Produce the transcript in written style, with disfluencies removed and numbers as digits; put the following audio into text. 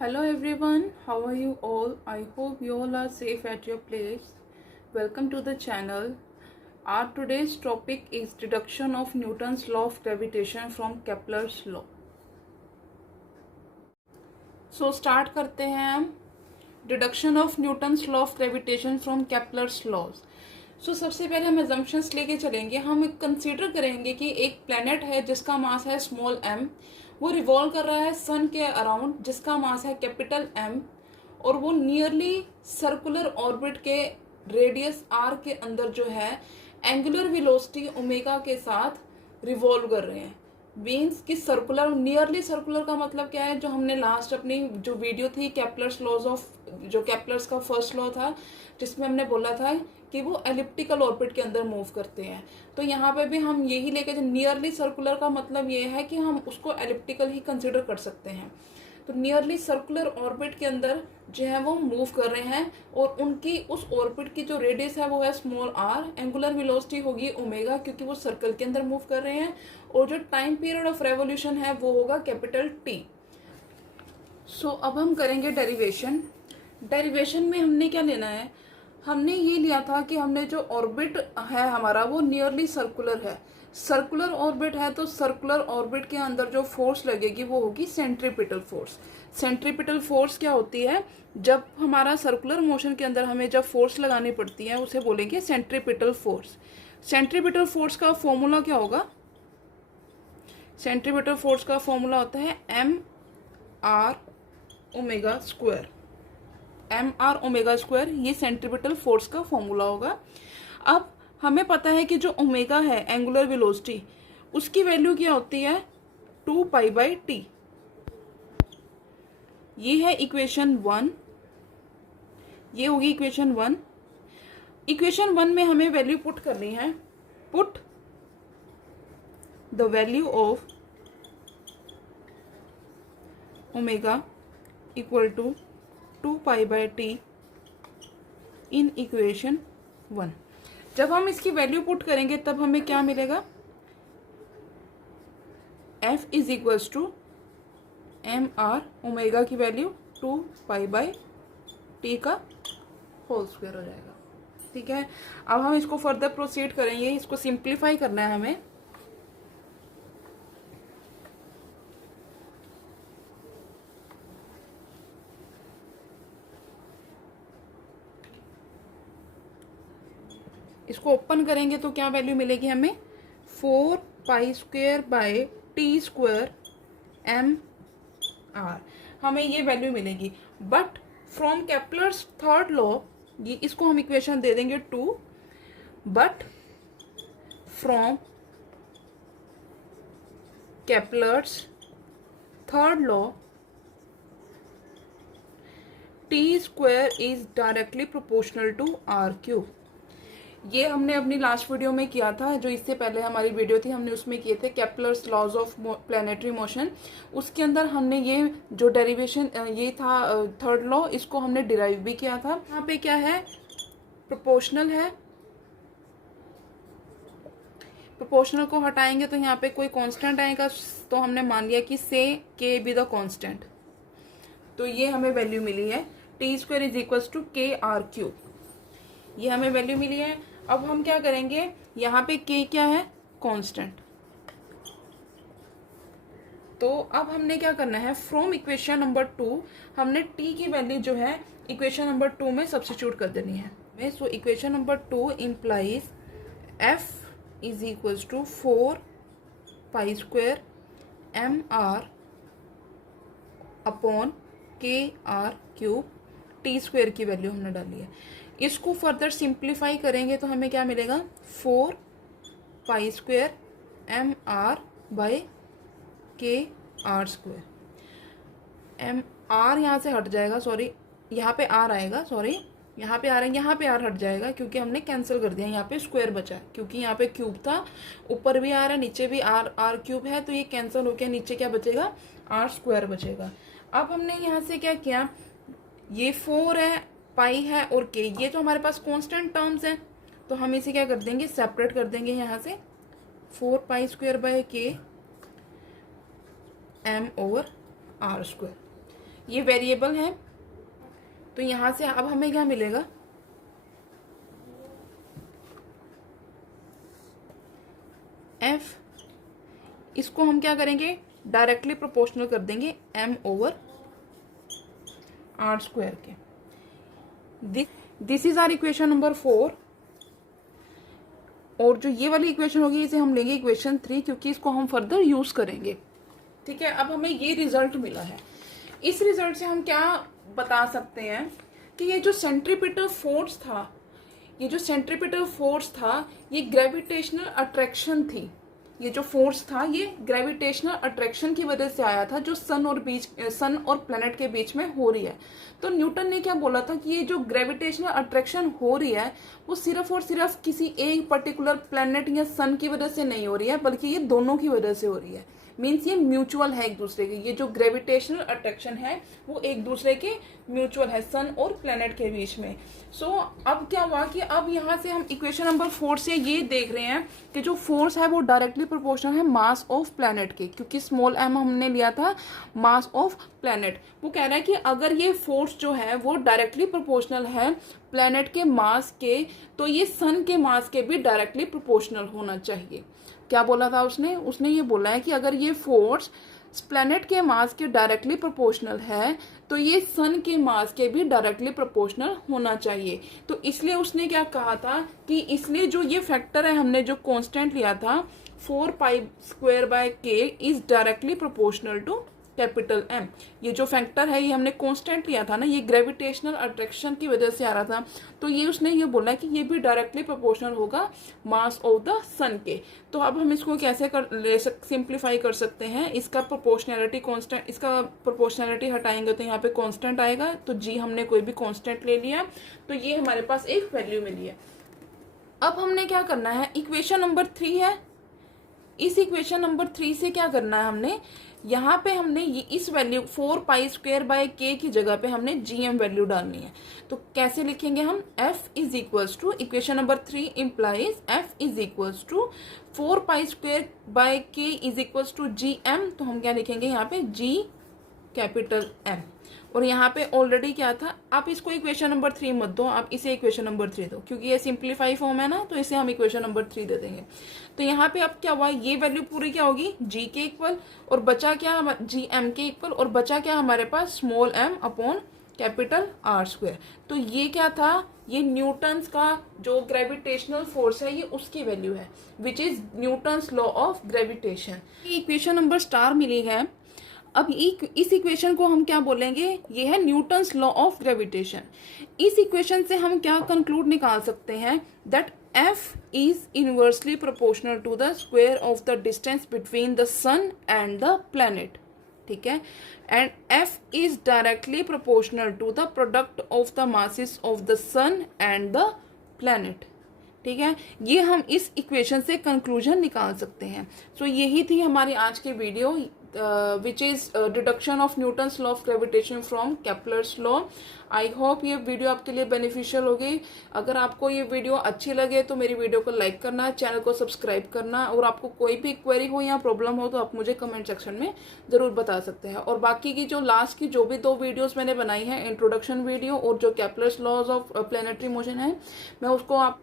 Hello everyone, how are you all? I hope you all are safe at your place. Welcome to the channel. Our today's topic is deduction of Newton's law of gravitation from Kepler's law. So start करते हैं हम deduction of Newton's law of gravitation from Kepler's laws. सो सबसे पहले हम assumptions लेके चलेंगे। हम consider करेंगे कि एक प्लेनेट है जिसका मास है स्मॉल m, वो रिवॉल्व कर रहा है सन के अराउंड जिसका मास है कैपिटल M, और वो नियरली सर्कुलर ऑर्बिट के रेडियस r के अंदर जो है एंगुलर वेलोसिटी ओमेगा के साथ रिवॉल्व कर रहे हैं। मीन्स कि सर्कुलर, नियरली सर्कुलर का मतलब क्या है, जो हमने लास्ट अपनी जो वीडियो थी कैप्लर्स लॉज ऑफ, जो कैप्लर्स का फर्स्ट लॉ था जिसमें हमने बोला था कि वो एलिप्टिकल ऑर्बिट के अंदर मूव करते हैं, तो यहाँ पे भी हम यही लेके, जो नियरली सर्कुलर का मतलब ये है कि हम उसको एलिप्टिकल ही कंसिडर कर सकते हैं। तो नियरली सर्कुलर ऑर्बिट के अंदर जो है वो मूव कर रहे हैं और उनकी उस ऑर्बिट की जो रेडियस है वो है स्मॉल r, एंगुलर वेलोसिटी होगी ओमेगा क्योंकि वो सर्कल के अंदर मूव कर रहे हैं, और जो टाइम पीरियड ऑफ रेवोल्यूशन है वो होगा कैपिटल T। सो अब हम करेंगे डेरिवेशन। डेरिवेशन में हमने क्या लेना है, हमने ये लिया था कि हमने जो ऑर्बिट है हमारा वो नियरली सर्कुलर है। सर्कुलर ऑर्बिट है तो सर्कुलर ऑर्बिट के अंदर जो फोर्स लगेगी वो होगी सेंट्रीपिटल फोर्स। सेंट्रीपिटल फोर्स क्या होती है, जब हमारा सर्कुलर मोशन के अंदर हमें जब फोर्स लगानी पड़ती है उसे बोलेंगे सेंट्रीपिटल फोर्स। सेंट्रीपिटल फोर्स का फॉर्मूला क्या होगा, सेंट्रीपिटल फोर्स का फॉर्मूला होता है mr omega square. mr omega square ये सेंट्रीपिटल फोर्स का फॉर्मूला होगा। अब हमें पता है कि जो ओमेगा है एंगुलर वेलोसिटी, उसकी वैल्यू क्या होती है 2π/t। ये है इक्वेशन 1, ये होगी इक्वेशन 1। इक्वेशन 1 में हमें वैल्यू पुट करनी है। Put the value of omega equal to 2π/t in equation 1। जब हम इसकी वैल्यू पुट करेंगे तब हमें क्या मिलेगा, F is equals to mr omega की वैल्यू 2π/t का होल स्क्वायर हो जाएगा। ठीक है, अब हम इसको फर्दर प्रोसीड करेंगे, इसको सिंप्लीफाई करना है हमें। इसको ओपन करेंगे तो क्या वैल्यू मिलेगी हमें, 4π² mr, हमें ये वैल्यू मिलेगी। But from Kepler's third law, ये इसको हम इक्वेशन दे देंगे 2, but from Kepler's third law t² is directly proportional to r³। ये हमने अपनी लास्ट वीडियो में किया था, जो इससे पहले हमारी वीडियो थी हमने उसमें किए थे Kepler's laws of planetary motion. उसके अंदर हमने ये जो डेरिवेशन ये था थर्ड लॉ, इसको हमने डिराइव भी किया था। यहाँ पे क्या है, प्रोपोर्शनल है, प्रोपोर्शनल को हटाएंगे तो यहाँ पे कोई कांस्टेंट आएगा, तो हमने मान लिया कि से के बी द कांस्टेंट। तो ये हमें वैल्यू मिली है t² is equals to kr³, ये हमें वैल्यू मिली है। अब हम क्या करेंगे, यहाँ पे k क्या है, कांस्टेंट। तो अब हमने क्या करना है, फ्रॉम इक्वेशन नंबर 2 हमने t की वैल्यू जो है इक्वेशन नंबर 2 में सब्स्टिट्यूट कर देनी है। So equation number 2 implies f is equals to 4π² mr upon kr³ t² की वैल्यू हमने डाली है। इसको फर्दर सिंप्लीफाई करेंगे तो हमें क्या मिलेगा, 4π² mr/kr²। r यहाँ से हट जाएगा, सॉरी यहाँ पे r आएगा, सॉरी यहाँ पे यहाँ पे r हट जाएगा क्योंकि हमने कैंसिल कर दिया। यहाँ पे स्क्वायर बचा है क्योंकि यहाँ पे क्यूब था, ऊपर भी r है नीचे भी r³ है, तो ये कैंसिल हो गया, नीचे क्या बचेगा, r² बचेगा। अब हमने यहाँ से क्या किया, ये 4 है, पाई है और के, ये तो हमारे पास कांस्टेंट टर्म्स हैं, तो हम इसे क्या कर देंगे, सेपरेट कर देंगे यहाँ से। 4π² k m/r²। ये वेरिएबल है, तो यहाँ से अब हमें क्या मिलेगा, एफ, इसको हम क्या करेंगे, डायरेक्टली प्रोपोर्शनल कर देंगे m ओवर r स्क्वायर के। This is our equation number 4। और जो ये वाली इक्वेशन होगी इसे हम लेंगे इक्वेशन 3, क्योंकि इसको हम फर्दर यूज करेंगे। ठीक है, अब हमें ये रिजल्ट मिला है। इस रिजल्ट से हम क्या बता सकते हैं कि ये जो सेंट्रीपिटल फोर्स था, ये ग्रेविटेशनल अट्रैक्शन थी। ये जो फोर्स था ये ग्रेविटेशनल अट्रैक्शन की वजह से आया था, जो सन और प्लैनेट के बीच में हो रही है। तो न्यूटन ने क्या बोला था कि ये जो ग्रेविटेशनल अट्रैक्शन हो रही है वो सिर्फ और सिर्फ किसी एक पर्टिकुलर प्लैनेट या सन की वजह से नहीं हो रही है, बल्कि ये दोनों की वजह से हो रही है। मीन्स ये म्यूचुअल है एक दूसरे के। ये जो ग्रेविटेशनल अट्रैक्शन है वो एक दूसरे के म्यूचुअल है, सन और प्लैनेट के बीच में। सो अब क्या हुआ कि अब यहाँ से हम इक्वेशन नंबर 4 से ये देख रहे हैं कि जो फोर्स है वो डायरेक्टली प्रोपोर्शनल है मास ऑफ प्लैनेट के, क्योंकि स्मॉल m हमने लिया था मास ऑफ प्लैनेट। वो कह रहा है कि अगर ये फोर्स जो है वो डायरेक्टली प्रोपोर्शनल है प्लैनेट के मास के, तो ये सन के मास के भी डायरेक्टली प्रोपोर्शनल होना चाहिए। क्या बोला था उसने ये बोला है कि अगर ये फोर्स प्लैनेट के मास के डायरेक्टली प्रोपोर्शनल है तो ये सन के मास के भी डायरेक्टली प्रोपोर्शनल होना चाहिए। तो इसलिए उसने क्या कहा था कि इसलिए जो ये फैक्टर है हमने जो कांस्टेंट लिया था 4π² is directly proportional to capital M। ये जो फैक्टर है ये हमने कांस्टेंट लिया था ना, ये ग्रेविटेशनल अट्रैक्शन की वजह से आ रहा था। तो ये उसने ये बोला है कि ये भी डायरेक्टली प्रोपोर्शनल होगा मास ऑफ द सन के। तो अब हम इसको कैसे सिंप्लीफाई कर सकते हैं, इसका प्रोपोर्शनैलिटी हटाएंगे तो यहाँ पे कांस्टेंट आएगा। तो g हमने कोई भी कांस्टेंट ले लिया तो ये हमारे पास एक वैल्यू मिली है। अब हमने क्या करना है, इक्वेशन नंबर 3 है, इस इक्वेशन नंबर 3 से क्या करना है, हमने यहाँ पे हमने इस वैल्यू 4π² की जगह पे हमने gm वैल्यू डालनी है। तो कैसे लिखेंगे हम, f is equals to, equation number 3 implies f is equals to 4π² is equals to gm। तो हम क्या लिखेंगे यहाँ पे g कैपिटल M। और यहाँ पे ऑलरेडी क्या था, आप इसको इक्वेशन नंबर 3 मत दो, आप इसे इक्वेशन नंबर 3 दो, क्योंकि ये सिंप्लीफाई फॉर्म है ना, तो इसे हम इक्वेशन नंबर 3 दे देंगे। तो यहाँ पे अब क्या हुआ, ये वैल्यू पूरी क्या होगी g के इक्वल, और बचा क्या gm के इक्वल, और बचा क्या हमारे पास small m upon capital R square. तो ये क्या था, ये न्यूटन्स का जो ग्रेविटेशनल फोर्स है ये उसकी वैल्यू है, which is Newton's law of gravitation. Equation number star मिली है। अब इस इक्वेशन को हम क्या बोलेंगे, ये है न्यूटन्स लॉ ऑफ ग्रेविटेशन। इस इक्वेशन से हम क्या कंक्लूड निकाल सकते हैं, that f is inversely proportional to the square of the distance between the sun and the planet। ठीक है, and f is directly proportional to the product of the masses of the sun and the planet। ठीक है, ये हम इस equation से conclusion निकाल सकते हैं। सो यही थी हमारी आज की video, which is deduction of Newton's law of gravitation from Kepler's law. I hope ये वीडियो आपके लिए बेनिफिशियल होगी। अगर आपको ये वीडियो अच्छी लगे तो मेरी वीडियो को लाइक करना, चैनल को सब्सक्राइब करना, और आपको कोई भी क्वेरी हो या प्रॉब्लम हो तो आप मुझे कमेंट सेक्शन में ज़रूर बता सकते हैं। और बाकी की जो लास्ट की जो भी 2 वीडियोस मैंने बनाई हैं, इंट्रोडक्शन वीडियो और जो Kepler's laws of planetary motion है, मैं उसको आप